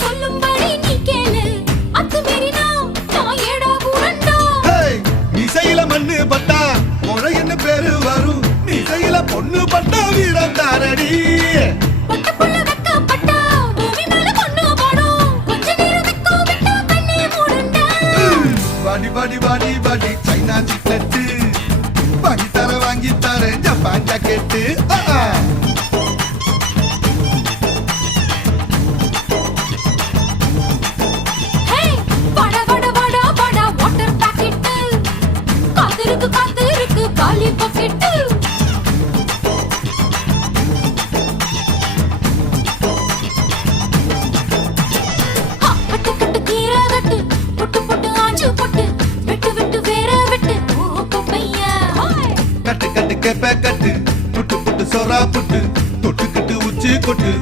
சொல்லும்படி நீ கேளு அத்துமீறினா நான் ஏடா கூடண்டா இசையில மண்ணு பட்டா முறைன்னு பேரு வரும் இசையில பொண்ணு பட்டா வீரம் தாரடி பட்டப்புள்ள வெக்கப்பட்டா பூமி மேல பொண்ணு பாடும் கொஞ்ச நேரம் வெக்கோ விட்டா கண்ணே மூடண்டா பாடி பாடி பாடி பாடி சைனா சிக்கெட்டு வாங்கி தர ஜப்பான் ஜாக்கெட்டு காத்திருக்கு காலி பக்கெட்டு கட்டு கட்டு கீரை கட்டு புட்டு புட்டு ஆஞ்சு புட்டு விட்டு விட்டு வேற விட்டு பையா கட்டு கட்டு கேப்ப